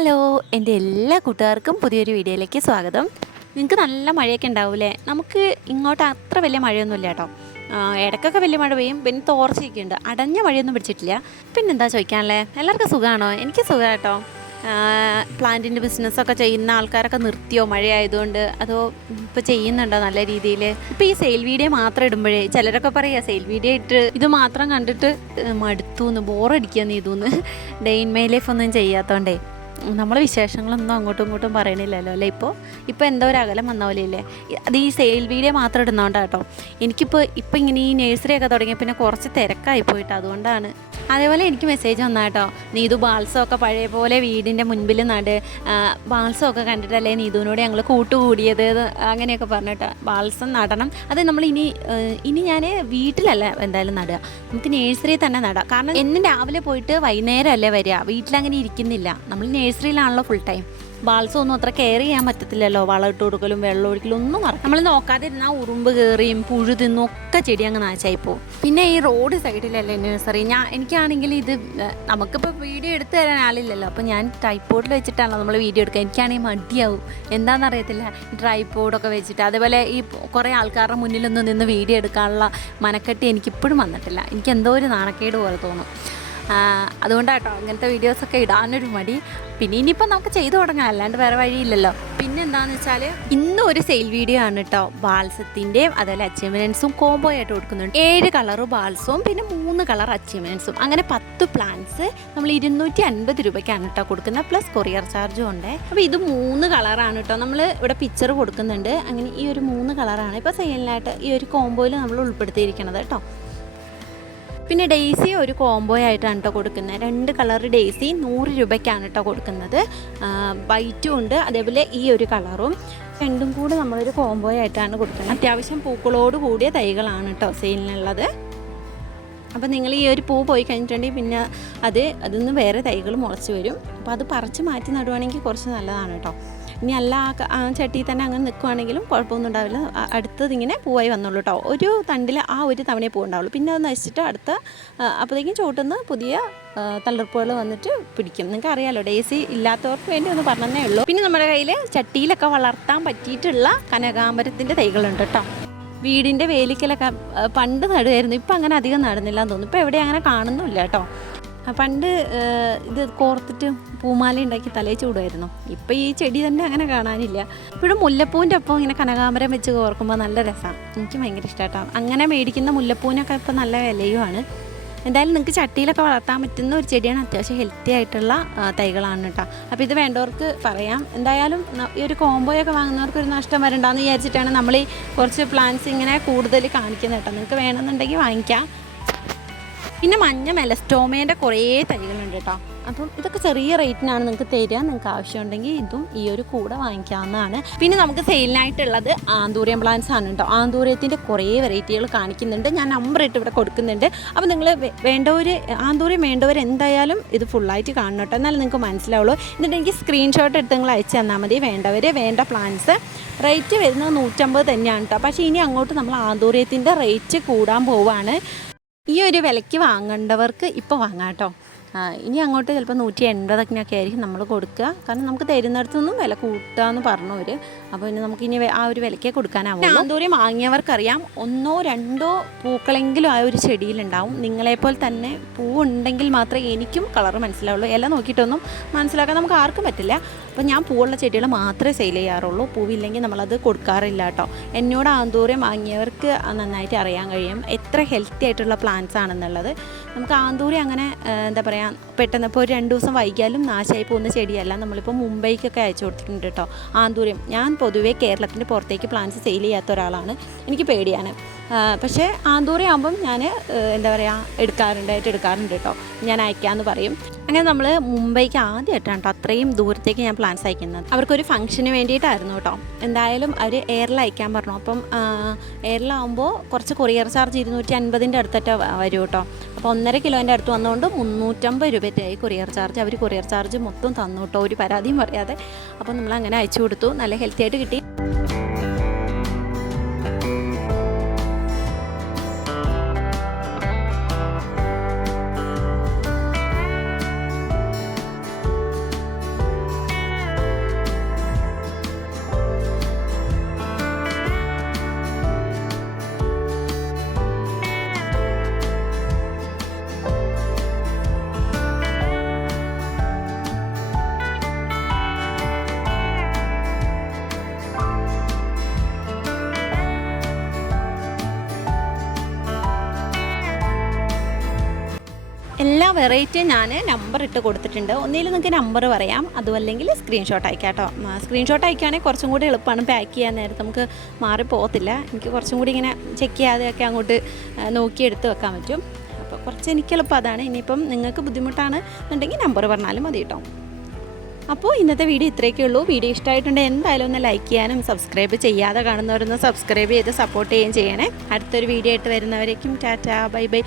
Hello, എൻ്റെ എല്ലാ കൂട്ടുകാർക്കും പുതിയൊരു വീഡിയോയിലേക്ക് സ്വാഗതം. നിങ്ങൾക്ക് നല്ല മഴയൊക്കെ ഉണ്ടാവില്ലേ? നമുക്ക് ഇങ്ങോട്ട് അത്ര വലിയ മഴയൊന്നുമില്ല കേട്ടോ. ഇടയ്ക്കൊക്കെ വലിയ മഴ പെയ്യും, പിന്നെ തോർച്ചയൊക്കെ ഉണ്ട്. അടഞ്ഞ മഴയൊന്നും പിടിച്ചിട്ടില്ല. പിന്നെന്താ ചോദിക്കാനല്ലേ? എല്ലാവർക്കും സുഖമാണോ? എനിക്ക് സുഖം കേട്ടോ. പ്ലാന്റിൻ്റെ ബിസിനസ്സൊക്കെ ചെയ്യുന്ന ആൾക്കാരൊക്കെ നിർത്തിയോ മഴയായതുകൊണ്ട്? അതോ ഇപ്പോൾ ചെയ്യുന്നുണ്ടോ നല്ല രീതിയിൽ? ഇപ്പോൾ ഈ സെയിൽ വീഡിയോ മാത്രം ഇടുമ്പോഴേ ചിലരൊക്കെ പറയുക സെയിൽ വീഡിയോ ഇട്ട് ഇത് മാത്രം കണ്ടിട്ട് മടുത്തൂന്ന്, ബോറടിക്കാന്ന് ഇതൂന്ന്. ഡേ ഇൻ മൈ ലൈഫ് ഒന്നും ചെയ്യാത്തതുകൊണ്ടേ നമ്മളെ വിശേഷങ്ങളൊന്നും അങ്ങോട്ടും ഇങ്ങോട്ടും പറയണില്ലല്ലോ അല്ലേ? ഇപ്പോൾ എന്തോ ഒരു അകലം വന്ന പോലെ ഇല്ലേ? അത് ഈ സെയിൽ വീഡിയോ മാത്രം ഇടുന്നതുകൊണ്ടാണ് കേട്ടോ. ഇപ്പം ഇങ്ങനെ ഈ നഴ്സറിയൊക്കെ തുടങ്ങിയ പിന്നെ കുറച്ച് തിരക്കായി പോയിട്ട് അതുകൊണ്ടാണ്. അതേപോലെ എനിക്ക് മെസ്സേജ് വന്നാൽ കേട്ടോ, നീതു ബാൽസമൊക്കെ പഴയ പോലെ വീടിൻ്റെ മുൻപിൽ നട്, ബാൽസമൊക്കെ കണ്ടിട്ടല്ലേ നീതുവിനോട് ഞങ്ങൾ കൂട്ടുകൂടിയത്, അങ്ങനെയൊക്കെ പറഞ്ഞിട്ട് ബാൽസം നടണം. അത് നമ്മൾ ഇനി ഞാൻ വീട്ടിലല്ല എന്തായാലും നടുക, നമുക്ക് നഴ്സറിയിൽ തന്നെ നടാം. കാരണം എന്നും രാവിലെ പോയിട്ട് വൈകുന്നേരം അല്ലേ വരിക, വീട്ടിലങ്ങനെ ഇരിക്കുന്നില്ല. നമ്മൾ നഴ്സറിയിലാണല്ലോ ഫുൾ ടൈം. ബാൽസം ഒന്നും അത്ര കെയർ ചെയ്യാൻ പറ്റത്തില്ലല്ലോ, വളം ഇട്ട് കൊടുക്കലും വെള്ളം ഒഴിക്കലും ഒന്നും നമ്മൾ നോക്കാതിരുന്നാൽ ഉറുമ്പ് കയറിയും പുഴു തിന്നും ഒക്കെ ചെടി അങ്ങ് നാശമായിപ്പോവും. പിന്നെ ഈ റോഡ് സൈഡിലല്ലേ നഴ്സറി. എനിക്കാണെങ്കിൽ ഇത് നമുക്കിപ്പോൾ വീഡിയോ എടുത്തു തരാൻ ആളില്ലല്ലോ, അപ്പോൾ ഞാൻ ട്രൈപോഡിൽ വെച്ചിട്ടാണല്ലോ നമ്മൾ വീഡിയോ എടുക്കുക. എനിക്കാണെങ്കിൽ മടിയാവും, എന്താണെന്നറിയത്തില്ല, ട്രൈപോഡൊക്കെ വെച്ചിട്ട്. അതേപോലെ ഈ കുറേ ആൾക്കാരുടെ മുന്നിലൊന്നും നിന്ന് വീഡിയോ എടുക്കാനുള്ള മനക്കെട്ടി എനിക്കിപ്പോഴും വന്നിട്ടില്ല. എനിക്ക് എന്തോ ഒരു നാണക്കേട് പോലെ തോന്നും. അതുകൊണ്ടാട്ടോ അങ്ങനത്തെ വീഡിയോസൊക്കെ ഇടാനൊരു മടി. പിന്നെ ഇനിയിപ്പോൾ നമുക്ക് ചെയ്തു തുടങ്ങാം, അല്ലാണ്ട് വേറെ വഴിയില്ലല്ലോ. പിന്നെ എന്താണെന്ന് വെച്ചാൽ ഇന്നും ഒരു സെയിൽ വീഡിയോ ആണ് കേട്ടോ. ബാൽസത്തിൻ്റെയും അതേപോലെ അച്ചീവ്മെൻറ്റ്സും കോംബോ ആയിട്ട് കൊടുക്കുന്നുണ്ട്. 7 കളർ ബാൽസവും പിന്നെ 3 കളർ അച്ചീവ്മെൻറ്റ്സും, അങ്ങനെ 10 പ്ലാന്റ്സ് നമ്മൾ 250 രൂപയ്ക്കാണ് കേട്ടോ കൊടുക്കുന്നത്, പ്ലസ് കൊറിയർ ചാർജും ഉണ്ട്. അപ്പോൾ ഇത് 3 കളറാണ് കേട്ടോ. നമ്മൾ ഇവിടെ പിക്ചർ കൊടുക്കുന്നുണ്ട്. അങ്ങനെ ഈ ഒരു 3 കളറാണ് ഇപ്പോൾ സെയിലിനായിട്ട് ഈ ഒരു കോംബോയിൽ നമ്മൾ ഉൾപ്പെടുത്തിയിരിക്കുന്നത് കേട്ടോ. പിന്നെ ഡെയ്സി ഒരു കോംബോ ആയിട്ടാണ് കേട്ടോ കൊടുക്കുന്നത്. 2 കളർ ഡെയ്സി 100 രൂപയ്ക്കാണ് കേട്ടോ കൊടുക്കുന്നത്. വൈറ്റും ഉണ്ട്, അതേപോലെ ഈ ഒരു കളറും, രണ്ടും കൂടെ നമ്മളൊരു കോംബോ ആയിട്ടാണ് കൊടുക്കുന്നത്. അത്യാവശ്യം പൂക്കളോട് കൂടിയ തൈകളാണ് കേട്ടോ സെയിലിനുള്ളത്. അപ്പോൾ നിങ്ങൾ ഈ ഒരു പൂ പോയി കഴിഞ്ഞിട്ടുണ്ടെങ്കിൽ പിന്നെ അതിൽ വേറെ തൈകൾ മുളച്ച് വരും. അപ്പോൾ അത് പറിച്ച് മാറ്റി നടുവാണെങ്കിൽ കുറച്ച് നല്ലതാണ് കേട്ടോ. ഇനി അല്ല ആ ചട്ടിയിൽ തന്നെ അങ്ങനെ നിൽക്കുവാണെങ്കിലും കുഴപ്പമൊന്നും ഉണ്ടാവില്ല. അടുത്തതിങ്ങനെ പൂവായി വന്നുള്ളൂ കേട്ടോ. ഒരു തണ്ടിൽ ആ ഒരു തവണയെ പൂവുണ്ടാവുള്ളൂ. പിന്നെ അത് നശിച്ചിട്ട് അപ്പോഴത്തേക്കും ചോട്ടുന്ന പുതിയ തളിർപ്പുകൾ വന്നിട്ട് പിടിക്കും. നിങ്ങൾക്ക് അറിയാമല്ലോ, ഡേസി ഇല്ലാത്തവർക്ക് വേണ്ടി ഒന്ന് പറഞ്ഞതേ ഉള്ളൂ. പിന്നെ നമ്മുടെ കയ്യിൽ ചട്ടിയിലൊക്കെ വളർത്താൻ പറ്റിയിട്ടുള്ള കനകാംബരത്തിൻ്റെ തൈകളുണ്ട് കേട്ടോ. വീടിൻ്റെ വേലിക്കലൊക്കെ പണ്ട് നടുമായിരുന്നു, ഇപ്പം അങ്ങനെ അധികം നടുന്നില്ല എന്ന് തോന്നുന്നു. ഇപ്പോൾ എവിടെ അങ്ങനെ കാണുന്നില്ല കേട്ടോ. പണ്ട് ഇത് കോർത്തിട്ട് പൂമാല ഉണ്ടാക്കി തലയിൽ ചൂടുമായിരുന്നു. ഇപ്പം ഈ ചെടി തന്നെ അങ്ങനെ കാണാനില്ല. ഇപ്പോഴും മുല്ലപ്പൂവിൻ്റെ ഒപ്പം ഇങ്ങനെ കനകാംബരം വെച്ച് കോർക്കുമ്പോൾ നല്ല രസമാണ്. എനിക്ക് ഭയങ്കര ഇഷ്ടമായിട്ടോ. അങ്ങനെ മേടിക്കുന്ന മുല്ലപ്പൂവിനൊക്കെ ഇപ്പോൾ നല്ല വിലയുമാണ്. എന്തായാലും നിങ്ങൾക്ക് ചട്ടിയിലൊക്കെ വളർത്താൻ പറ്റുന്ന ഒരു ചെടിയാണ്. അത്യാവശ്യം ഹെൽത്തി ആയിട്ടുള്ള തൈകളാണ് കേട്ടോ. അപ്പോൾ ഇത് വേണ്ടവർക്ക് പറയാം. എന്തായാലും ഈ ഒരു കോംബോയൊക്കെ വാങ്ങുന്നവർക്ക് ഒരു നഷ്ടം വരണ്ടെന്ന് വിചാരിച്ചിട്ടാണ് നമ്മൾ ഈ കുറച്ച് പ്ലാന്റ്സ് ഇങ്ങനെ കൂടുതൽ കാണിക്കുന്നത് കേട്ടോ. നിങ്ങൾക്ക് വേണമെന്നുണ്ടെങ്കിൽ വാങ്ങിക്കാം. പിന്നെ മഞ്ഞ മെലസ്റ്റോമേൻ്റെ കുറേ തൈകളുണ്ട് കേട്ടോ. അപ്പം ഇതൊക്കെ ചെറിയ റേറ്റിനാണ് നിങ്ങൾക്ക് തരിക. നിങ്ങൾക്ക് ആവശ്യമുണ്ടെങ്കിൽ ഇതും ഈ ഒരു കൂടെ വാങ്ങിക്കാവുന്നതാണ്. പിന്നെ നമുക്ക് സെയിലിനായിട്ടുള്ളത് ആന്തൂറിയം പ്ലാന്റ്സ് ആണ് കേട്ടോ. ആന്തൂറിയത്തിൻ്റെ കുറേ വെറൈറ്റികൾ കാണിക്കുന്നുണ്ട്. ഞാൻ നമ്പർ ഇട്ട് ഇവിടെ കൊടുക്കുന്നുണ്ട്. അപ്പോൾ നിങ്ങൾ ആന്തൂറിയം വേണ്ടവർ എന്തായാലും ഇത് ഫുള്ളായിട്ട് കാണണം കേട്ടോ, എന്നാലും നിങ്ങൾക്ക് മനസ്സിലാവുള്ളൂ. എന്നിട്ട് എനിക്ക് സ്ക്രീൻഷോട്ട് എടുത്ത് നിങ്ങൾ അയച്ചു തന്നാൽ മതി. വേണ്ട പ്ലാന്റ്സ്. റേറ്റ് വരുന്നത് 150 തന്നെയാണ് കേട്ടോ. പക്ഷേ ഇനി അങ്ങോട്ട് നമ്മൾ ആന്തൂറിയത്തിൻ്റെ റേറ്റ് കൂടാൻ പോവുകയാണ്. ഈ ഒരു വിലയ്ക്ക് വാങ്ങേണ്ടവർക്ക് ഇപ്പോൾ വാങ്ങാം കേട്ടോ. ഇനി അങ്ങോട്ട് ചിലപ്പോൾ 180 ആയിരിക്കും നമ്മൾ കൊടുക്കുക. കാരണം നമുക്ക് തരുന്നിടത്തൊന്നും വില കൂട്ടുകയെന്ന് പറഞ്ഞവർ. അപ്പോൾ പിന്നെ നമുക്കിനി ആ ഒരു വിലയ്ക്ക് കൊടുക്കാനാവും. ആന്തൂറിയം വാങ്ങിയവർക്കറിയാം, 1 or 2 പൂക്കളെങ്കിലും ആ ഒരു ചെടിയിലുണ്ടാവും. നിങ്ങളെപ്പോലെ തന്നെ പൂവുണ്ടെങ്കിൽ മാത്രമേ എനിക്കും കളർ മനസ്സിലാവുള്ളൂ. ഇല നോക്കിയിട്ടൊന്നും മനസ്സിലാക്കാൻ നമുക്ക് ആർക്കും പറ്റില്ല. അപ്പോൾ ഞാൻ പൂവുള്ള ചെടികൾ മാത്രമേ സെയിൽ ചെയ്യാറുള്ളൂ. പൂവില്ലെങ്കിൽ നമ്മളത് കൊടുക്കാറില്ല കേട്ടോ. എന്നോട് ആന്തൂറിയം വാങ്ങിയവർക്ക് നന്നായിട്ട് അറിയാൻ കഴിയും എത്ര ഹെൽത്തി ആയിട്ടുള്ള പ്ലാന്റ്സ് ആണെന്നുള്ളത്. നമുക്ക് ആന്തൂറിയം അങ്ങനെ എന്താ പറയുക, പെട്ടെന്ന് ഇപ്പോൾ ഒരു 2 ദിവസം വൈകിയാലും നാശമായി പോകുന്ന ചെടിയല്ല. നമ്മളിപ്പോൾ മുംബൈക്കൊക്കെ അയച്ചു കൊടുത്തിട്ടുണ്ട് കേട്ടോ ആന്തൂറിയം. ഞാൻ പൊതുവേ കേരളത്തിൻ്റെ പുറത്തേക്ക് പ്ലാന്റ്സ് സെയിൽ ചെയ്യാത്ത ഒരാളാണ്, എനിക്ക് പേടിയാണ്. പക്ഷേ ആന്തൂറിയം ആകുമ്പം ഞാൻ എന്താ പറയുക എടുക്കാറുണ്ട് കേട്ടോ. ഞാൻ അയക്കാമെന്ന് പറയും. അങ്ങനെ നമ്മൾ മുംബൈക്ക് ആദ്യമായിട്ടാണ് കേട്ടോ അത്രയും ദൂരത്തേക്ക് ഞാൻ പ്ലാന്റ്സ് അയക്കുന്നത്. അവർക്കൊരു ഫംഗ്ഷന് വേണ്ടിയിട്ടായിരുന്നു കേട്ടോ. എന്തായാലും അവർ എയറിൽ അയക്കാൻ പറഞ്ഞു. അപ്പം എയറിലാവുമ്പോൾ കുറച്ച് കൊറിയർ ചാർജ് 250 അടുത്തിട്ട് വരും കേട്ടോ. അപ്പോൾ 1.5 കിലോൻ്റെ അടുത്ത് വന്നുകൊണ്ട് 350 രൂപയായി കൊറിയർ ചാർജ്. അവർ കൊറിയർ ചാർജ് മൊത്തം തന്നു കേട്ടോ, ഒരു പരാതിയും പറയാതെ. അപ്പോൾ നമ്മളങ്ങനെ അയച്ചു കൊടുത്തു. നല്ല ഹെൽത്തി ആയിട്ട് കിട്ടി. വെറൈറ്റി ഞാൻ നമ്പർ ഇട്ട് കൊടുത്തിട്ടുണ്ട്. ഒന്നിൽ നിങ്ങൾക്ക് നമ്പർ പറയാം, അതുമല്ലെങ്കിൽ സ്ക്രീൻഷോട്ട് അയക്കാം കേട്ടോ. സ്ക്രീൻഷോട്ട് അയക്കുകയാണെങ്കിൽ കുറച്ചും കൂടി എളുപ്പമാണ്, പാക്ക് ചെയ്യാൻ നേരത്ത് നമുക്ക് മാറിപ്പോകത്തില്ല. എനിക്ക് കുറച്ചും കൂടി ഇങ്ങനെ ചെക്ക് ചെയ്യാതെയൊക്കെ അങ്ങോട്ട് നോക്കിയെടുത്ത് വെക്കാൻ പറ്റും. അപ്പോൾ കുറച്ച് എനിക്ക് എളുപ്പം അതാണ്. ഇനിയിപ്പം നിങ്ങൾക്ക് ബുദ്ധിമുട്ടാണ് എന്നുണ്ടെങ്കിൽ നമ്പർ പറഞ്ഞാലും മതി കേട്ടോ. അപ്പോൾ ഇന്നത്തെ വീഡിയോ ഇത്രയൊക്കെ ഉള്ളൂ. വീഡിയോ ഇഷ്ടമായിട്ടുണ്ടെങ്കിൽ എന്തായാലും ഒന്ന് ലൈക്ക് ചെയ്യാനും സബ്സ്ക്രൈബ് ചെയ്യാതെ കാണുന്നവരൊന്ന് സബ്സ്ക്രൈബ് ചെയ്ത് സപ്പോർട്ട് ചെയ്യുകയും ചെയ്യണേ. അടുത്തൊരു വീഡിയോ ആയിട്ട് വരുന്നവരേക്കും ടാറ്റാ, ബൈ ബൈ.